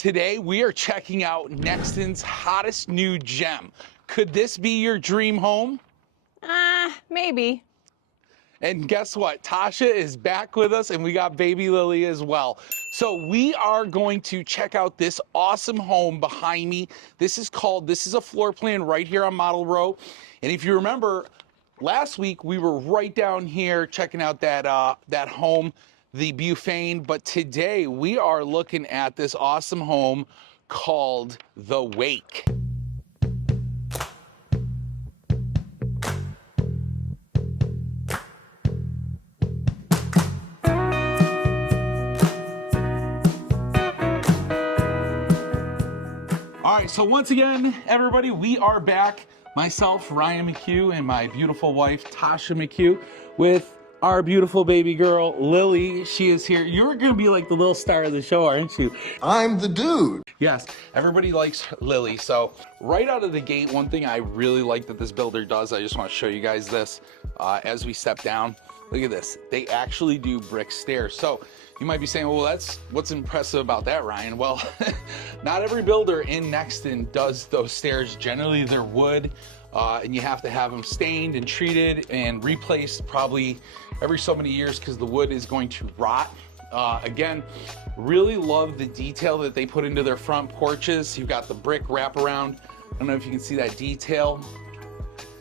Today we are checking out Nexton's hottest new gem. Could this be your dream home? Maybe. And guess what? Tasha is back with us and we got baby Lily as well. So we are going to check out this awesome home behind me. This is a floor plan right here on Model Row. And if you remember, last week we were right down here checking out that home, the Bufane, but today we are looking at this awesome home called The Wake. All right, so once again, everybody, we are back. Myself, Ryan McHugh, and my beautiful wife, Tasha McHugh, with our beautiful baby girl, Lily. She is here. You're going to be like the little star of the show, aren't you? I'm the dude. Yes, everybody likes Lily. So right out of the gate, one thing I really like that this builder does, I just want to show you guys this as we step down. Look at this. They actually do brick stairs. So you might be saying, well, what's impressive about that, Ryan? Well, not every builder in Nexton does those stairs. Generally, they're wood, and you have to have them stained and treated and replaced probably every so many years because the wood is going to rot. Again, really love the detail that they put into their front porches. You've got the brick wraparound. I don't know if you can see that detail.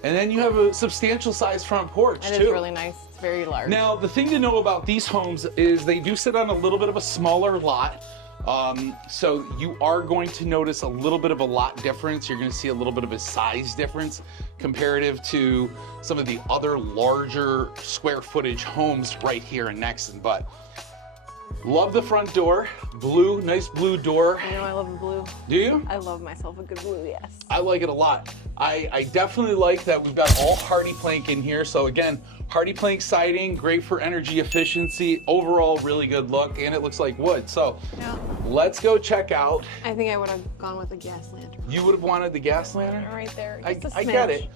And then you have a substantial size front porch, too. It is really nice. It's very large. Now, the thing to know about these homes is they do sit on a little bit of a smaller lot. So you are going to notice a little bit of a lot difference. You're going to see a little bit of a size difference comparative to some of the other larger square footage homes right here in Nexton. But love the front door, blue, nice blue door. I know I love the blue. Do you? I love myself a good blue, yes. I like it a lot. I definitely like that we've got all hardy plank in here. So again, hardy plank siding, great for energy efficiency, overall really good look, and it looks like wood. So yeah. Let's go check out. I think I would have gone with a gas lantern. You would have wanted the gas lantern? Right there. I get it.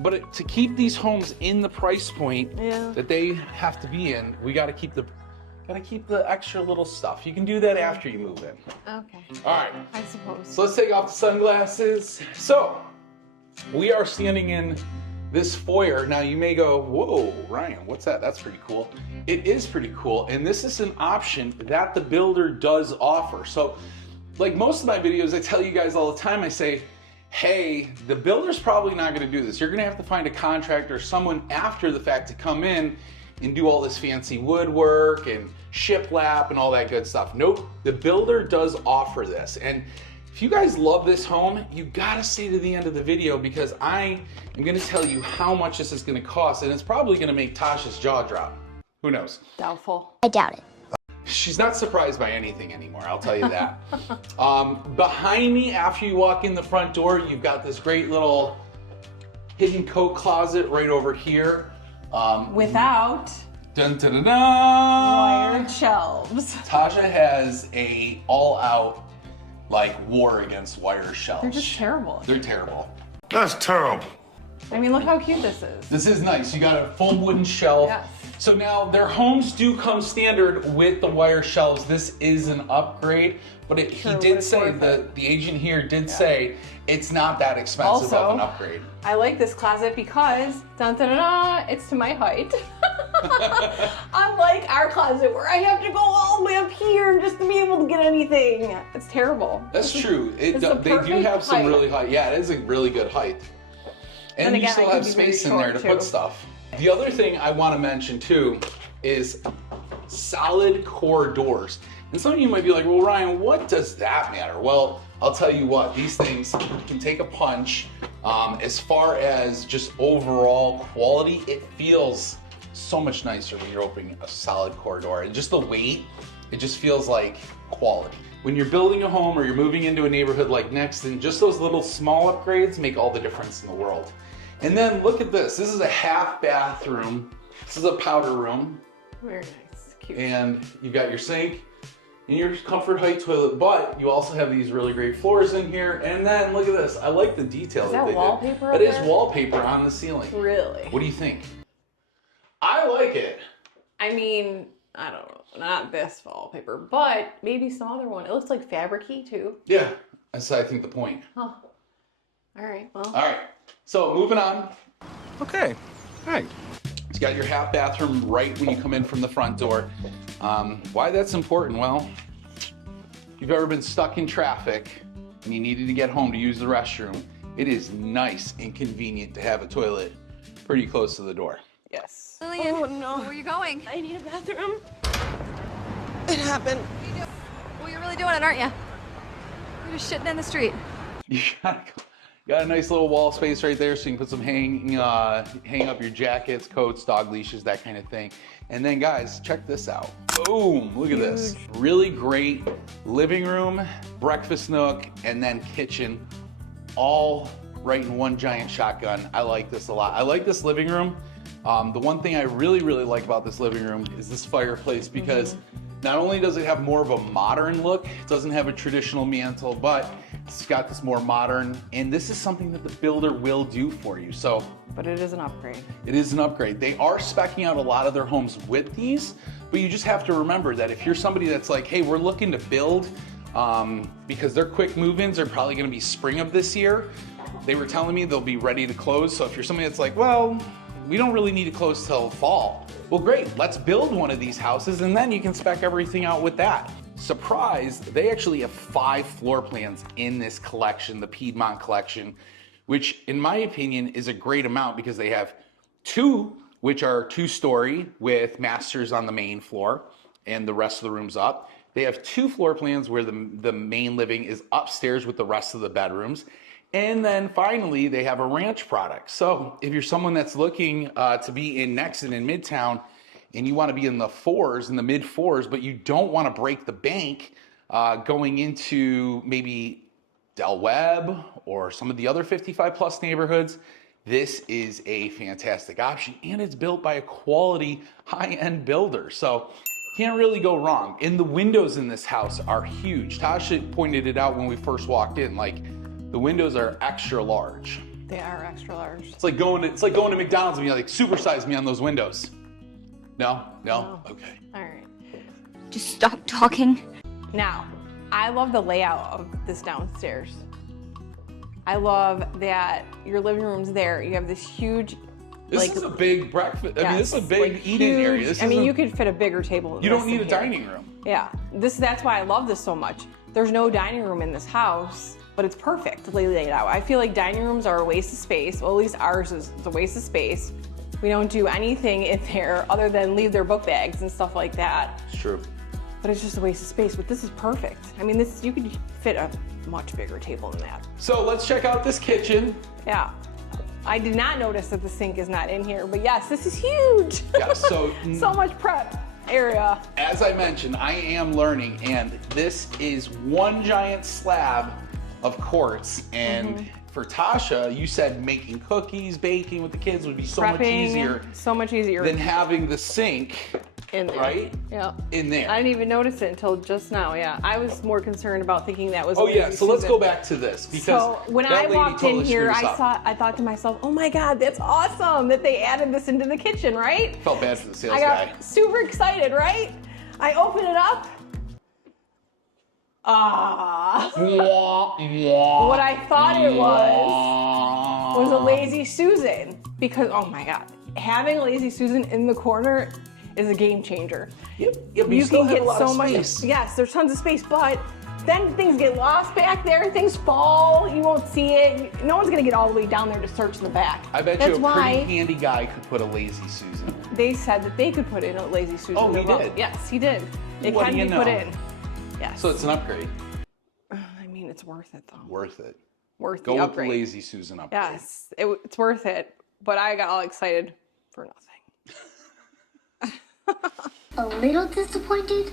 But to keep these homes in the price point that they have to be in, we got to keep the extra little stuff. You can do that after you move in. Okay. All right. I suppose. So let's take off the sunglasses. So we are standing in this foyer. Now you may go, whoa, Ryan, what's that? That's pretty cool. It is pretty cool. And this is an option that the builder does offer. So like most of my videos, I tell you guys all the time, I say, hey, the builder's probably not gonna do this. You're gonna have to find a contractor, someone after the fact to come in and do all this fancy woodwork and shiplap and all that good stuff. Nope, the builder does offer this. And if you guys love this home, you gotta stay to the end of the video because I am gonna tell you how much this is gonna cost, and it's probably gonna make Tasha's jaw drop. Who knows? Doubtful. I doubt it. She's not surprised by anything anymore, I'll tell you that. Behind me, after you walk in the front door, you've got this great little hidden coat closet right over here. Without dun, dun, dun, dun. wired shelves. Tasha has a all-out like war against wire shelves. They're just terrible. They're terrible. That's terrible. I mean, look how cute this is. This is nice. You got a full wooden shelf. Yes. So now their homes do come standard with the wire shelves. This is an upgrade, but he did say, the agent here did say it's not that expensive of an upgrade. I like this closet because, dun, dun, dun, dun, it's to my height. Unlike our closet where I have to go all the way up here just to be able to get anything. It's terrible. That's true. They do have some really high, yeah, it is a really good height. And you still have space in there to put stuff. The other thing I want to mention too is solid core doors. And some of you might be like, well, Ryan, what does that matter? Well, I'll tell you what, these things can take a punch. As far as just overall quality, it feels so much nicer when you're opening a solid core door. And just the weight, it just feels like quality. When you're building a home or you're moving into a neighborhood like Nexton, just those little small upgrades make all the difference in the world. And then look at this. This is a half bathroom. This is a powder room. Very nice. Cute. And you've got your sink and your comfort height toilet, but you also have these really great floors in here. And then look at this. I like the detail. Is that wallpaper? That is wallpaper on the ceiling. Really? What do you think? I like it. I mean, I don't know, not this wallpaper, but maybe some other one. It looks like fabric-y too. Yeah, that's I think the point. Huh. All right, well. All right, so moving on. Okay, all right. You got your half bathroom right when you come in from the front door. Why that's important? Well, if you've ever been stuck in traffic and you needed to get home to use the restroom, it is nice and convenient to have a toilet pretty close to the door. Yes. Lillian, oh no. where are you going? I need a bathroom. It happened. What are you doing? Well, you're really doing it, aren't you? You're just shitting in the street. You got a nice little wall space right there, so you can put some hang up your jackets, coats, dog leashes, that kind of thing. And then guys, check this out. Boom, look at this. Really great living room, breakfast nook, and then kitchen, all right in one giant shotgun. I like this a lot. I like this living room. The one thing I really like about this living room is this fireplace, because not only does it have more of a modern look, it doesn't have a traditional mantle, but it's got this more modern, and this is something that the builder will do for you. So, but it is an upgrade. It is an upgrade. They are speccing out a lot of their homes with these, but you just have to remember that if you're somebody that's like, hey, we're looking to build, because their quick move-ins are probably gonna be spring of this year. They were telling me they'll be ready to close. So if you're somebody that's like, well, we don't really need to close till fall. Well, great, let's build one of these houses and then you can spec everything out with that. Surprise, they actually have 5 floor plans in this collection, the Piedmont collection, which in my opinion is a great amount, because they have 2, which are 2-story with masters on the main floor and the rest of the rooms up. They have 2 floor plans where the main living is upstairs with the rest of the bedrooms. And then finally, they have a ranch product. So if you're someone that's looking to be in Nexon in Midtown, and you want to be in the 4s, in the mid 4s, but you don't want to break the bank going into maybe Del Webb or some of the other 55 plus neighborhoods, this is a fantastic option, and it's built by a quality high-end builder. So can't really go wrong. And the windows in this house are huge. Tasha pointed it out when we first walked in, like, the windows are extra large. They are extra large. It's like going to McDonald's and you're like, supersize me on those windows. No? Okay. All right. Just stop talking. Now, I love the layout of this downstairs. I love that your living room's there. You have this huge, This is a big breakfast. I mean, this is a big like eat-in area. I mean, you could fit a bigger table. You don't need a dining room. Yeah, that's why I love this so much. There's no dining room in this house, but it's perfectly laid out. I feel like dining rooms are a waste of space. Well, at least ours is a waste of space. We don't do anything in there other than leave their book bags and stuff like that. It's true. But it's just a waste of space. But this is perfect. I mean, you could fit a much bigger table than that. So let's check out this kitchen. Yeah. I did not notice that the sink is not in here, but yes, this is huge. Yeah, so much prep area. As I mentioned, I am learning, and this is one giant slab of quartz. And for Tasha, you said making cookies, baking with the kids would be so much easier. So much easier than having the sink in there. Right? Yeah. In there. I didn't even notice it until just now. Yeah. I was more concerned about thinking that was. Oh yeah. So let's go back to this, because so when I walked in here, I thought to myself, oh my God, that's awesome that they added this into the kitchen, right? Felt bad for the sales guy. I got super excited, right? I open it up. What I thought it was a Lazy Susan, because oh my God, having a Lazy Susan in the corner is a game changer. Yep, you can get so much. Yes, there's tons of space, but then things get lost back there, things fall, you won't see it. No one's gonna get all the way down there to search in the back. I bet you a pretty handy guy could put a Lazy Susan. They said that they could put in a Lazy Susan. Oh, he did? Yes, he did. It can be put in. Yes. So it's an upgrade. I mean, it's worth it though. Worth it. Worth the upgrade. Go with the Lazy Susan upgrade. Yes, it's worth it. But I got all excited for nothing. A little disappointed?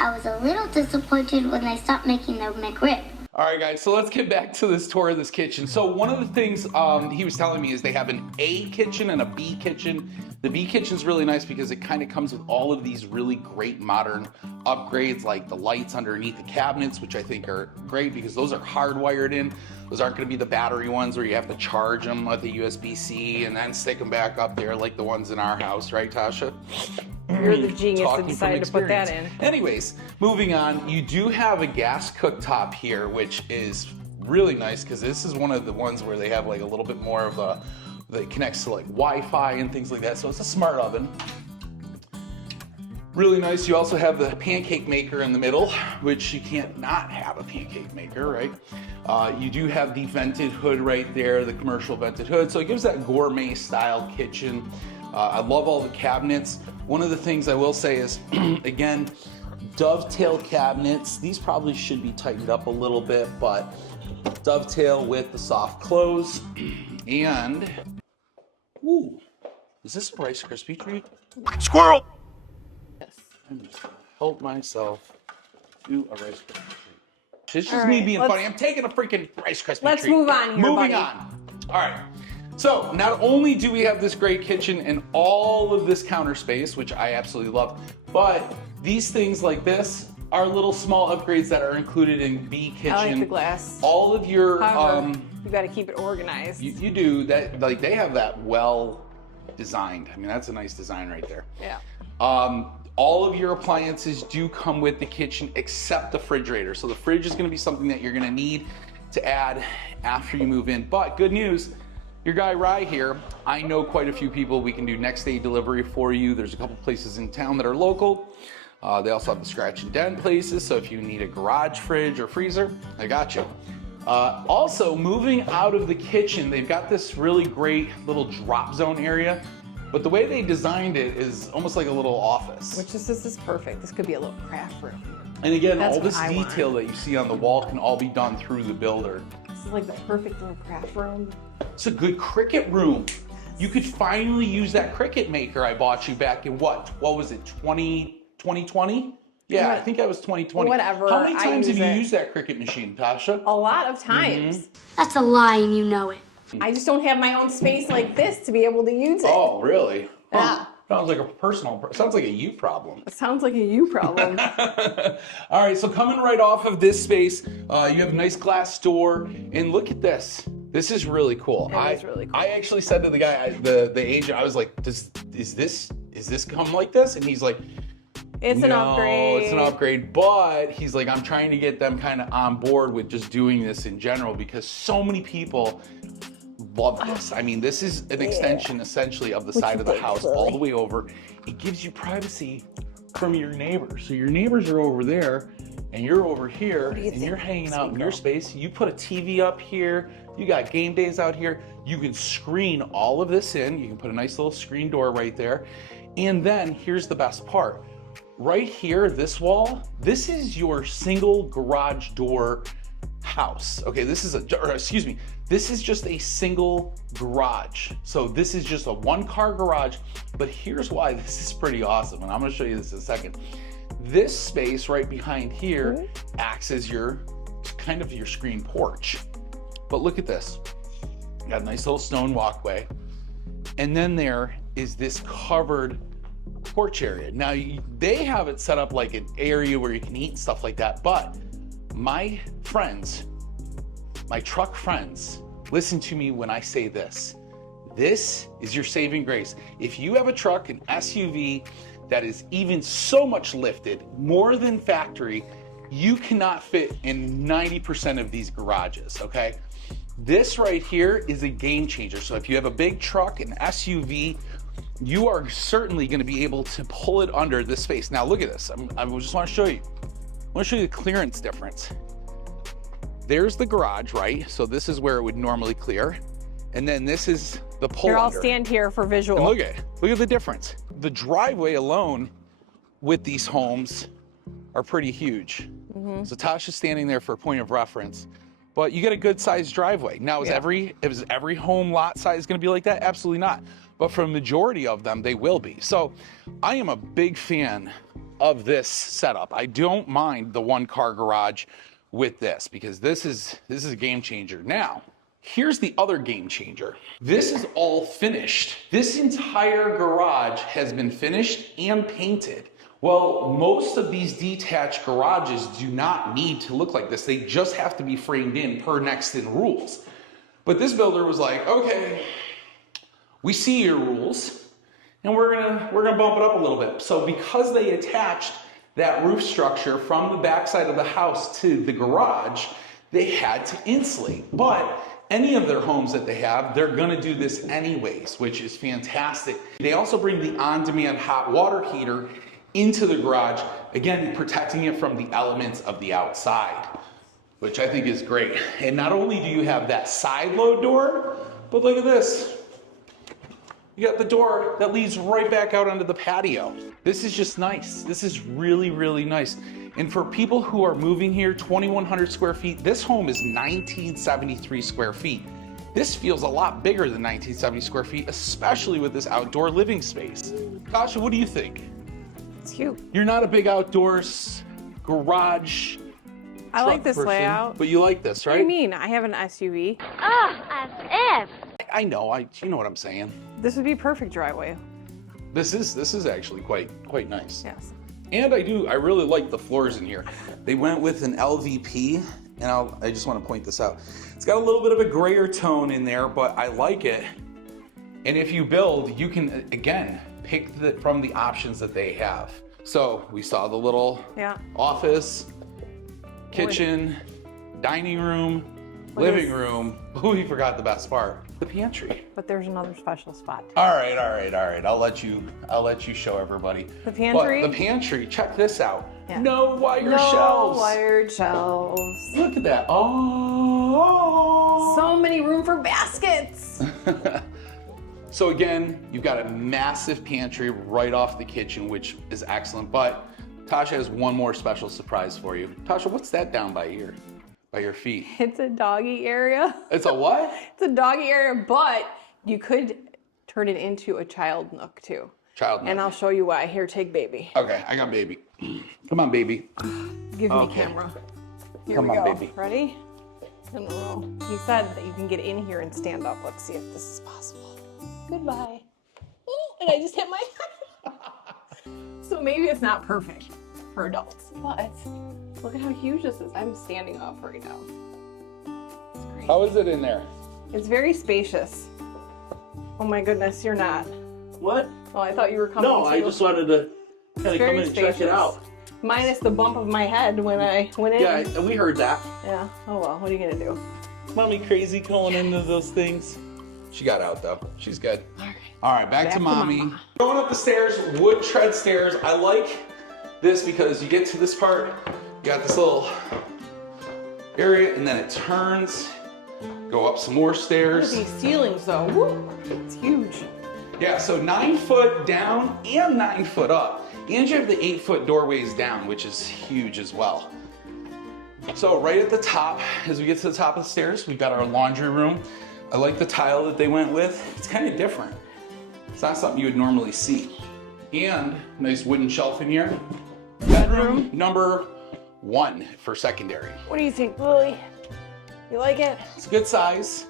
I was a little disappointed when they stopped making the McRib. All right, guys, so let's get back to this tour of this kitchen. So one of the things he was telling me is they have an A kitchen and a B kitchen. The V Kitchen's really nice because it kind of comes with all of these really great modern upgrades, like the lights underneath the cabinets, which I think are great because those are hardwired in. Those aren't going to be the battery ones where you have to charge them with a USB-C and then stick them back up there like the ones in our house, right, Tasha? You're the genius that Talking decided to put that in. Anyways, moving on, you do have a gas cooktop here, which is really nice because this is one of the ones where they have like a little bit more of a, that connects to like Wi-Fi and things like that. So it's a smart oven. Really nice. You also have the pancake maker in the middle, which you can't not have a pancake maker, right? You do have the vented hood right there, the commercial vented hood. So it gives that gourmet style kitchen. I love all the cabinets. One of the things I will say is, again, dovetail cabinets. These probably should be tightened up a little bit, but dovetail with the soft close. And, ooh, is this a Rice Krispie treat? Squirrel! Yes. I'm just gonna help myself to a Rice Krispie treat. It's just All me right, being funny. I'm taking a freaking Rice Krispie treat. Let's move on here, Moving buddy. on. All right. So not only do we have this great kitchen and all of this counter space, which I absolutely love, but these things like this are little small upgrades that are included in B Kitchen. I like the glass. All of your However, you got to keep it organized. you do that, like they have that well designed. I mean, that's a nice design right there. Yeah. All of your appliances do come with the kitchen except the refrigerator. So the fridge is going to be something that you're going to need to add after you move in. But good news, your guy Rye here, I know quite a few people. We can do next day delivery for you. There's a couple places in town that are local. They also have the scratch and dent places. So if you need a garage fridge or freezer, I got you. Also, moving out of the kitchen, they've got this really great little drop zone area. But the way they designed it is almost like a little office. Which this is perfect. This could be a little craft room. And again, That's all this what I detail that you see on the wall can all be done through the builder. This is like the perfect little craft room. It's a good cricket room. You could finally use that cricket maker I bought you back in what was it, 2020? Yeah, I think that was 2020. Whatever, How many times have you it. used that cricket machine, Tasha? A lot of times. That's a lie and you know it. I just don't have my own space like this to be able to use it. Oh, really? Yeah. Sounds like a sounds like a you problem. It sounds like a you problem. All right, so coming right off of this space, you have a nice glass door, and look at this. This is really cool. It is really cool. I actually said to the guy, the agent, I was like, is this come like this? And he's like, It's an upgrade. It's an upgrade, but he's like, I'm trying to get them kind of on board with just doing this in general because so many people love this. I mean, this is an extension essentially of the side of the house all the way over. It gives you privacy from your neighbors. So your neighbors are over there and you're over here and you're hanging out in your space. You put a TV up here. You got game days out here. You can screen all of this in. You can put a nice little screen door right there. And then here's the best part. Right here, this wall, this is your single garage door house. Okay, this is this is just a single garage. So this is just a one-car garage, but here's why this is pretty awesome, and I'm gonna show you this in a second. This space right behind here acts as your kind of your screen porch. But look at this. You got a nice little stone walkway, and then there is this covered porch area. Now they have it set up like an area where you can eat and stuff like that, but my friends, my truck friends, listen to me when I say this. This is your saving grace. If you have a truck, an SUV that is even so much lifted, more than factory, you cannot fit in 90% of these garages, okay? This right here is a game changer. So if you have a big truck, an SUV, you are certainly going to be able to pull it under this space. Now look at this. I just want to show you. I want to show you the clearance difference. There's the garage, right? So this is where it would normally clear. And then this is the pull Here, I'll under. stand here for visual. And look at the difference. The driveway alone with these homes are pretty huge. So Tasha's standing there for a point of reference, but you get a good sized driveway. Now is every home lot size going to be like that? Absolutely not. But for a majority of them, they will be. So I am a big fan of this setup. I don't mind the one car garage with this because this is a game changer. Now, Here's the other game changer. This is all finished. This entire garage has been finished and painted. Well, most of these detached garages do not need to look like this. They just have to be framed in per next in rules. But this builder was like, okay, we see your rules and we're gonna bump it up a little bit. So because they attached that roof structure from the backside of the house to the garage, they had to insulate. But any of their homes that they have, they're gonna do this anyways, which is fantastic. They also bring the on-demand hot water heater into the garage, again, protecting it from the elements of the outside, which I think is great. And not only do you have that side load door, but look at this. You got the door that leads right back out onto the patio. This is just nice. This is really, really nice. And for people who are moving here, 2,100 square feet, this home is 1,973 square feet. This feels a lot bigger than 1,970 square feet, especially with this outdoor living space. Tasha, what do you think? It's cute. You're not a big outdoors garage I like truck this person, layout. but you like this, right? What do you mean? I have an SUV. as if. I know, you know what I'm saying. This would be perfect driveway. This is actually quite nice. Yes. And I really like the floors in here. They went with an LVP, and I just want to point this out. It's got a little bit of a grayer tone in there, but I like it. And if you build, you can, again, pick from the options that they have. So we saw the little office, kitchen, dining room, living room. We forgot the best part, the pantry. But there's another special spot. All right. I'll let you show everybody. The pantry? But the pantry, check this out. Yeah. No wire No shelves. wired shelves. Look at that. Oh. So many room for baskets. So again, you've got a massive pantry right off the kitchen, which is excellent. But Tasha has one more special surprise for you. Tasha, what's that down by your feet? It's a doggy area. It's a what? It's a doggy area, but you could turn it into a child nook too. Child nook. And I'll show you why. Here, take baby. Okay, I got baby. Come on, baby. Give me camera. Here Come we on, go. baby. Ready? In a row. He said that you can get in here and stand up. Let's see if this is possible. Goodbye. And I just hit my head. So maybe it's not perfect for adults, but look at how huge this is. I'm standing up right now. It's great. How is it in there? It's very spacious. Oh my goodness, you're not. What? Oh, I thought you were coming. No, I just wanted to kind of come in and check it out. Minus the bump of my head when I went in. Yeah, we heard that. Yeah. Oh well, what are you gonna do? Mommy crazy going into those things. She got out though. She's good. All right. All right, back to mommy. Going up the stairs, wood tread stairs. I like this because you get to this part, you got this little area, and then it turns. Go up some more Look at stairs. these ceilings though. Woo! It's huge. Yeah, so 9 foot down and 9 foot up. And you have the 8 foot doorways down, which is huge as well. So right at the top, as we get to the top of the stairs, we've got our laundry room. I like the tile that they went with. It's kind of different. It's not something you would normally see. And nice wooden shelf in here. Bedroom number 1 for secondary. What do you think, Lily? You like it? It's a good size.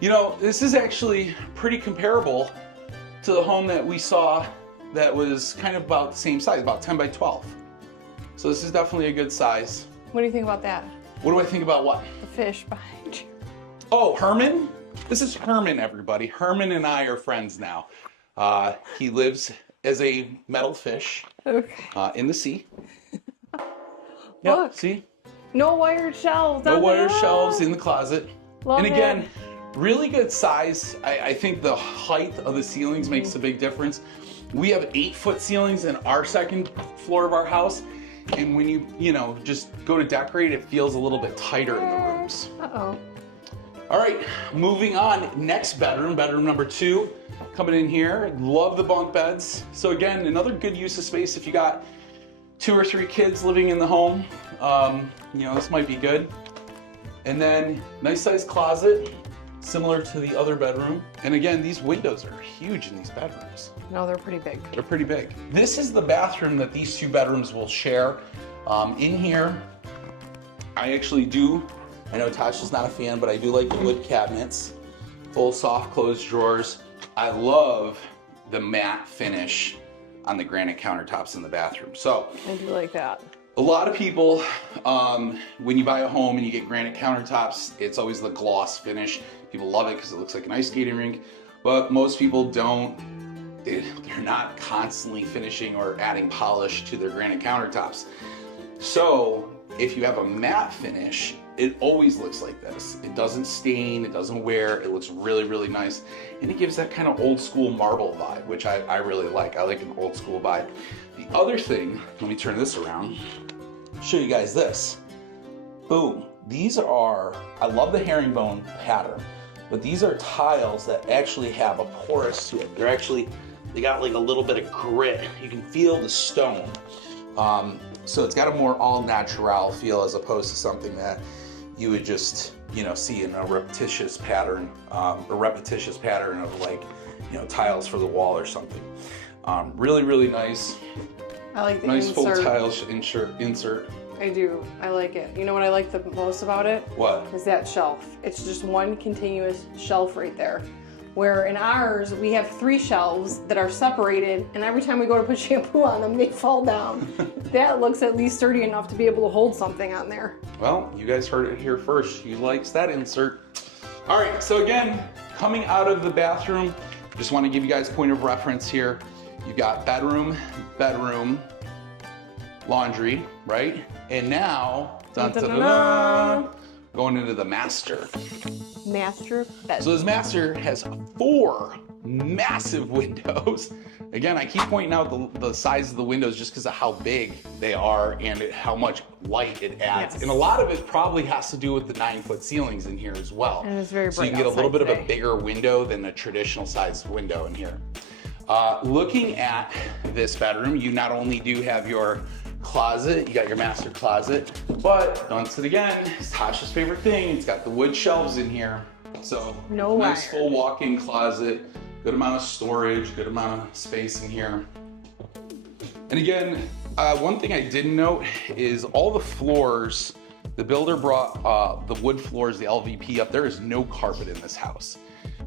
You know, this is actually pretty comparable to the home that we saw that was kind of about the same size, about 10 by 12. So this is definitely a good size. What do you think about that? What do I think about what? The fish behind you. Oh, Herman? This is Herman, everybody. Herman and I are friends now. He lives as a metal fish in the sea. Yep, Look. see? No wired shelves. No wire shelves in the closet. Love and again, it. really good size. I think the height of the ceilings makes a big difference. We have 8 foot ceilings in our second floor of our house. And when you know, just go to decorate, it feels a little bit tighter in the rooms. Uh-oh. All right, moving on. Next bedroom, bedroom number 2. Coming in here, love the bunk beds. So again, another good use of space if you got 2 or 3 kids living in the home. You know, this might be good. And then nice sized closet, similar to the other bedroom. And again, these windows are huge in these bedrooms. No, they're pretty big. They're pretty big. This is the bathroom that these 2 bedrooms will share. In here, I actually do I know Tasha's not a fan, but I do like the wood cabinets. Full soft closed drawers. I love the matte finish on the granite countertops in the bathroom. So I do like that. a lot of people, when you buy a home and you get granite countertops, it's always the gloss finish. People love it because it looks like an ice skating rink, but most people don't. They're not constantly finishing or adding polish to their granite countertops. So if you have a matte finish, it always looks like this. It doesn't stain, it doesn't wear, it looks really, really nice. And it gives that kind of old school marble vibe, which I really like. I like an old school vibe. The other thing, let me turn this around, show you guys this. Boom. These are, I love the herringbone pattern, but these are tiles that actually have a porous to it. They got like a little bit of grit. You can feel the stone. So it's got a more all natural feel as opposed to something that you would just, see in a repetitious pattern of like, tiles for the wall or something. Really, really nice. I like the nice insert. full tiles insert. I do. I like it. You know what I like the most about it? What? Is that shelf. It's just one continuous shelf right there. Where in ours, we have 3 shelves that are separated, and every time we go to put shampoo on them, they fall down. That looks at least sturdy enough to be able to hold something on there. Well, you guys heard it here first. She likes that insert. All right, so again, coming out of the bathroom, just want to give you guys point of reference here. You've got bedroom, laundry, right? And now, going into the master. Master bedroom. So this master has 4 massive windows. Again, I keep pointing out the size of the windows just because of how big they are and how much light it adds. Yes. And a lot of it probably has to do with the 9-foot ceilings in here as well. And it's very bright so you can get a little bit outside of a bigger window than a traditional sized window in here. Looking at this bedroom, you not only do have your closet, you got your master closet, but once again, it's Tasha's favorite thing. It's got the wood shelves in here. So nice full walk-in closet, good amount of storage, good amount of space in here. And again, one thing I didn't note is all the floors, the builder brought the wood floors, the LVP up. There is no carpet in this house,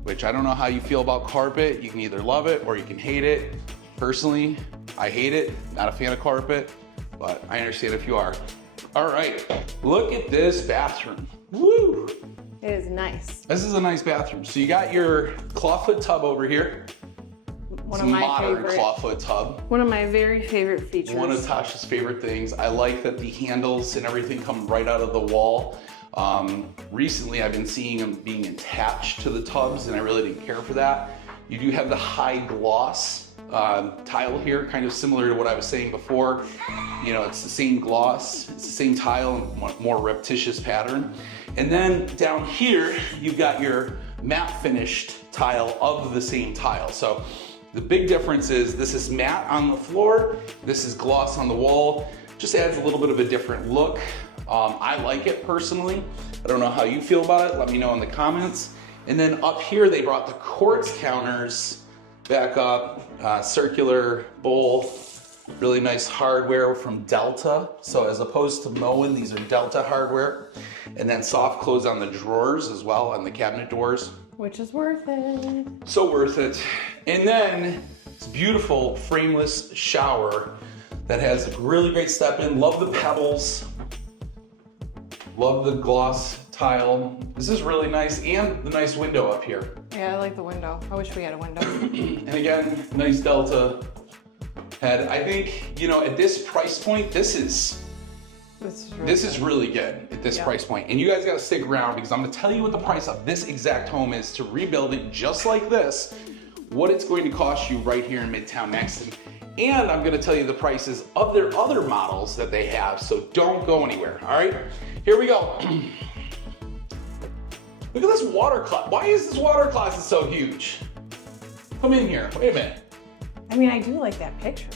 which I don't know how you feel about carpet. You can either love it or you can hate it. Personally, I hate it, not a fan of carpet, but I understand if you are. All right, look at this bathroom. Woo! It is nice. This is a nice bathroom. So you got your clawfoot tub over here. One it's of a my modern favorite. clawfoot tub. One of my very favorite features. One of Tasha's favorite things. I like that the handles and everything come right out of the wall. Recently, I've been seeing them being attached to the tubs, and I really didn't care for that. You do have the high gloss tile here, kind of similar to what I was saying before. It's the same gloss, it's the same tile, more repetitious pattern. And then down here, you've got your matte finished tile of the same tile. So the big difference is this is matte on the floor, this is gloss on the wall. Just adds a little bit of a different look. I like it personally. I don't know how you feel about it. Let me know in the comments. And then up here, they brought the quartz counters back up, circular bowl, really nice hardware from Delta. So as opposed to Moen, these are Delta hardware. And then soft close on the drawers as well, on the cabinet doors. Which is worth it. So worth it. And then this beautiful frameless shower that has a really great step in. Love the pebbles. Love the gloss tile. This is really nice, and the nice window up here. Yeah, I like the window. I wish we had a window. And again, nice Delta head. I think, at this price point, this is really good at this price point. And you guys gotta stick around because I'm gonna tell you what the price of this exact home is to rebuild it just like this, what it's going to cost you right here in Midtown Nexton. And I'm gonna tell you the prices of their other models that they have, so don't go anywhere, all right? Here we go. Look at this water closet. Why is this water closet so huge? Come in here, wait a minute. I mean, I do like that picture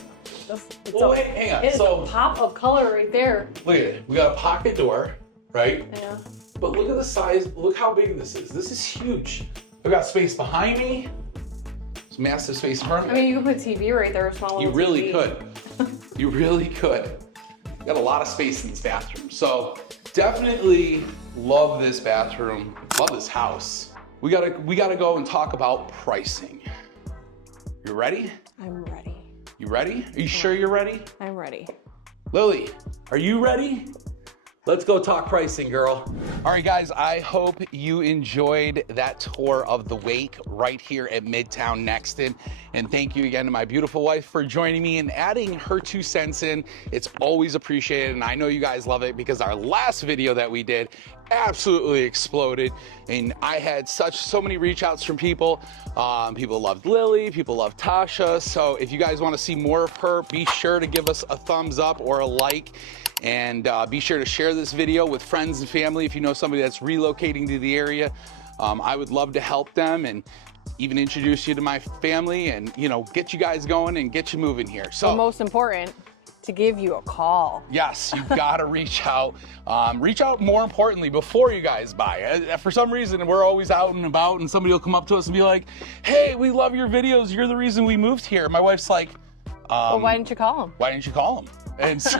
though. Hang on. It's a pop of color right there. Look at it, we got a pocket door, right? Yeah. But look at the size, look how big this is. This is huge. I've got space behind me. There's massive space in front of me. I mean, you could put TV right there, a small little You really TV. could. You really could. Got a lot of space in this bathroom. So Definitely love this bathroom, love this house. We gotta go and talk about pricing. You ready? I'm ready. You ready? Are you sure you're ready? I'm ready. Lily, are you ready? Let's go talk pricing, girl. All right, guys, I hope you enjoyed that tour of the Wake right here at Midtown Nexton. And thank you again to my beautiful wife for joining me and adding her 2 cents in. It's always appreciated, and I know you guys love it because our last video that we did absolutely exploded. And I had so many reach outs from people. People loved Lily, people loved Tasha. So if you guys want to see more of her, be sure to give us a thumbs up or a like. And be sure to share this video with friends and family if you know somebody that's relocating to the area. I would love to help them and even introduce you to my family and, you know, get you guys going and get you moving here. So but most important, to give you a call. Yes, you've got to reach out. Reach out more importantly before you guys buy. For some reason, we're always out and about and somebody will come up to us and be like, hey, we love your videos. You're the reason we moved here. My wife's like, well, why didn't you call them? Why didn't you call them? And so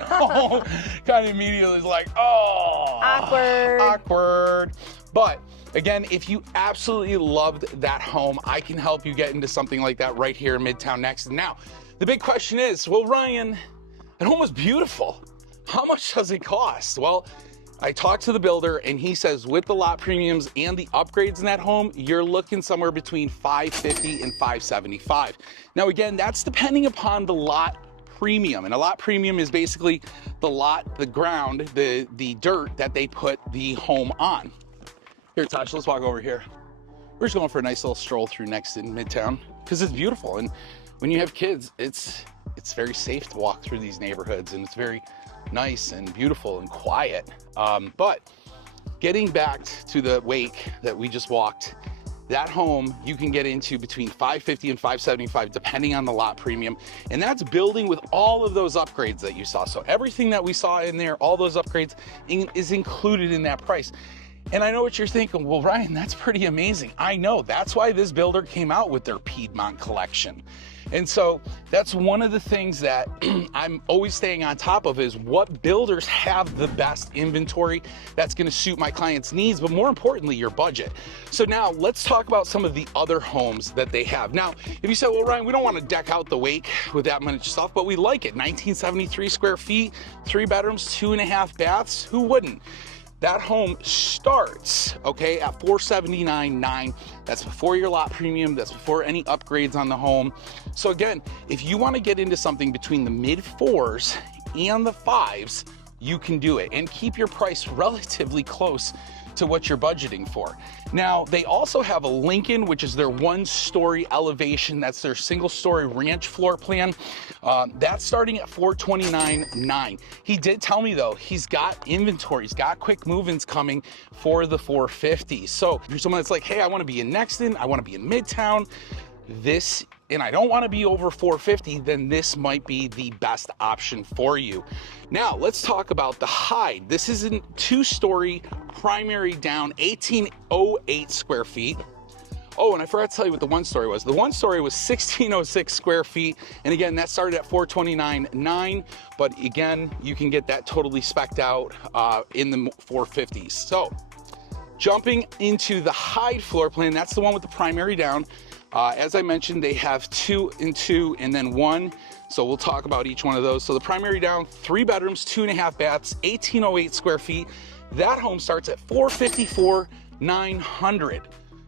kind of immediately is like, oh, awkward. But again, if you absolutely loved that home, I can help you get into something like that right here in Midtown Nexton. Now, the big question is, well, Ryan, that home was beautiful. How much does it cost? Well, I talked to the builder and he says with the lot premiums and the upgrades in that home, you're looking somewhere between $550 and $575. Now, again, that's depending upon the lot premium. And a lot premium is basically the lot, the ground, the dirt that they put the home on. Here, Tosh, let's walk over here. We're just going for a nice little stroll through Nexton Midtown because it's beautiful. And when you have kids, it's very safe to walk through these neighborhoods and it's very nice and beautiful and quiet. But getting back to the Wake that we just walked, that home you can get into between $550 and $575 depending on the lot premium, and that's building with all of those upgrades that you saw. So everything that we saw in there, all those upgrades is included in that price. And I know what you're thinking, well, Ryan, that's pretty amazing. I know, that's why this builder came out with their Piedmont collection. And so that's one of the things that I'm always staying on top of is what builders have the best inventory that's going to suit my clients' needs, but more importantly, your budget. So now let's talk about some of the other homes that they have. Now, if you say, well, Ryan, we don't want to deck out the Wake with that much stuff, but we like it. 1973 square feet, 3 bedrooms, 2.5 baths. Who wouldn't? That home starts, okay, at $479,900. That's before your lot premium, that's before any upgrades on the home. So again, if you want to get into something between the mid 4s and the 5s, you can do it and keep your price relatively close to what you're budgeting for. Now, they also have a Lincoln, which is their 1-story elevation. That's their single-story ranch floor plan. That's starting at $429,900. He did tell me though, he's got inventory, he's got quick move-ins coming for the $450,000. So if you're someone that's like, hey, I want to be in Nexton, I want to be in Midtown, and I don't want to be over $450,000, then this might be the best option for you. Now, let's talk about the Hyde. This is a 2-story primary down, 1808 square feet. Oh, and I forgot to tell you what the 1-story was. The 1-story was 1606 square feet. And again, that started at $429,900. But again, you can get that totally spec'd out in the $450,000s. So jumping into the Hyde floor plan, that's the one with the primary down. As I mentioned, they have 2 and 2 and then 1. So we'll talk about each one of those. So the primary down, 3 bedrooms, 2.5 baths, 1808 square feet. That home starts at $454,900.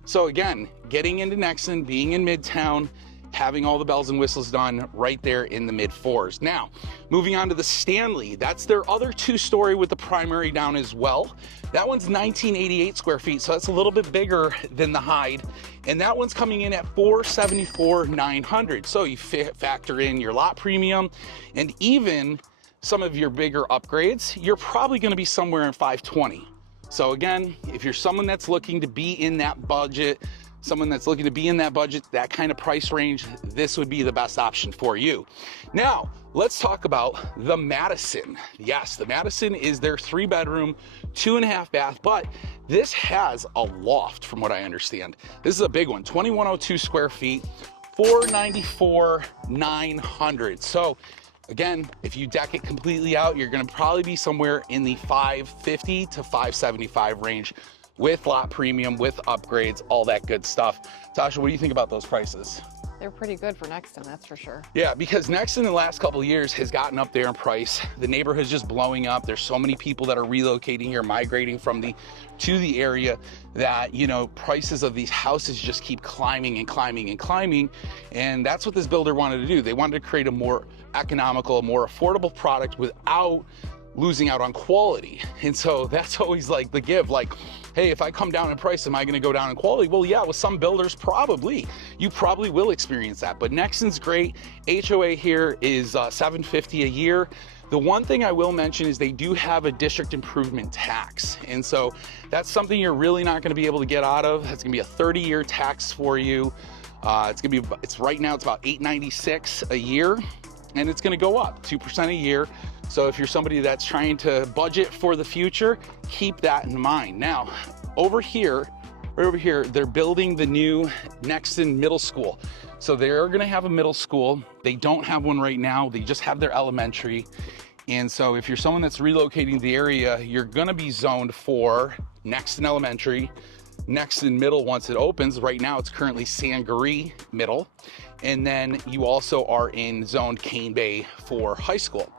So again, getting into Nexton, being in Midtown, having all the bells and whistles done right there in the mid 4s. Now, moving on to the Stanley, that's their other 2-story with the primary down as well. That one's 1988 square feet, so that's a little bit bigger than the Hyde. And that one's coming in at $474,900. So you factor in your lot premium and even some of your bigger upgrades, you're probably gonna be somewhere in $520,000. So again, if you're someone that's looking to be in that budget, that kind of price range, this would be the best option for you. Now, let's talk about the Madison. Yes, the Madison is their 3-bedroom, 2.5 bath, but this has a loft from what I understand. This is a big one, 2102 square feet, $494,900. So Again, if you deck it completely out, you're gonna probably be somewhere in the $550 to $575 range with lot premium, with upgrades, all that good stuff. Tasha, what do you think about those prices? They're pretty good for Nexton, that's for sure. Yeah, because Nexton in the last couple of years has gotten up there in price. The neighborhood's just blowing up. There's so many people that are relocating here, migrating from to the area, that, you know, prices of these houses just keep climbing and climbing and climbing. And that's what this builder wanted to do. They wanted to create a more economical, a more affordable product without losing out on quality. And so that's always like the give, like, hey, if I come down in price, am I gonna go down in quality? Well, yeah, with some builders, probably. You probably will experience that, but Nexton's great. HOA here is $750 a year. The one thing I will mention is they do have a district improvement tax. And so that's something you're really not gonna be able to get out of. It's gonna be a 30-year tax for you. It's right now, it's about $896 a year, and it's gonna go up 2% a year. So if you're somebody that's trying to budget for the future, keep that in mind. Now, over here, right over here, they're building the new Nexton Middle School. So they're gonna have a middle school. They don't have one right now. They just have their elementary. And so if you're someone that's relocating to the area, you're gonna be zoned for Nexton Elementary, Nexton Middle once it opens. Right now it's currently Sangaree Middle. And then you also are in zoned Cane Bay for high school.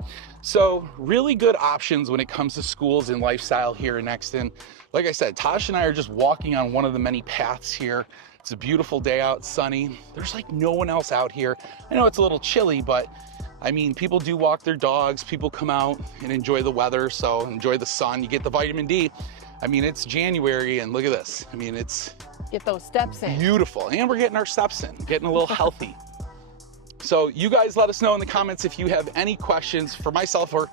So really good options when it comes to schools and lifestyle here in Nexton. Like I said, Tasha and I are just walking on one of the many paths here. It's a beautiful day out, sunny. There's like no one else out here. I know it's a little chilly, but I mean, people do walk their dogs. People come out and enjoy the weather. So enjoy the sun, you get the vitamin D. I mean, it's January and look at this. I mean, it's get those steps in. Beautiful. And we're getting our steps in, getting a little healthy. So you guys let us know in the comments if you have any questions for myself or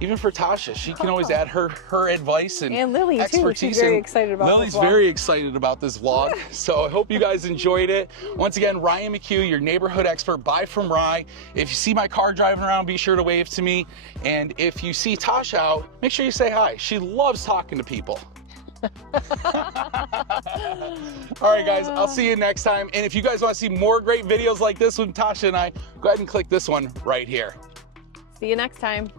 even for Tasha. She can always add her advice and Lily expertise. Too. She's very excited about Lily's this vlog. very excited about this vlog. So I hope you guys enjoyed it. Once again, Ryan McHugh, your neighborhood expert. Buy from Rye. If you see my car driving around, be sure to wave to me. And if you see Tasha out, make sure you say hi. She loves talking to people. All right, guys, I'll see you next time. And if you guys want to see more great videos like this with Tasha and I, go ahead and click this one right here. See you next time.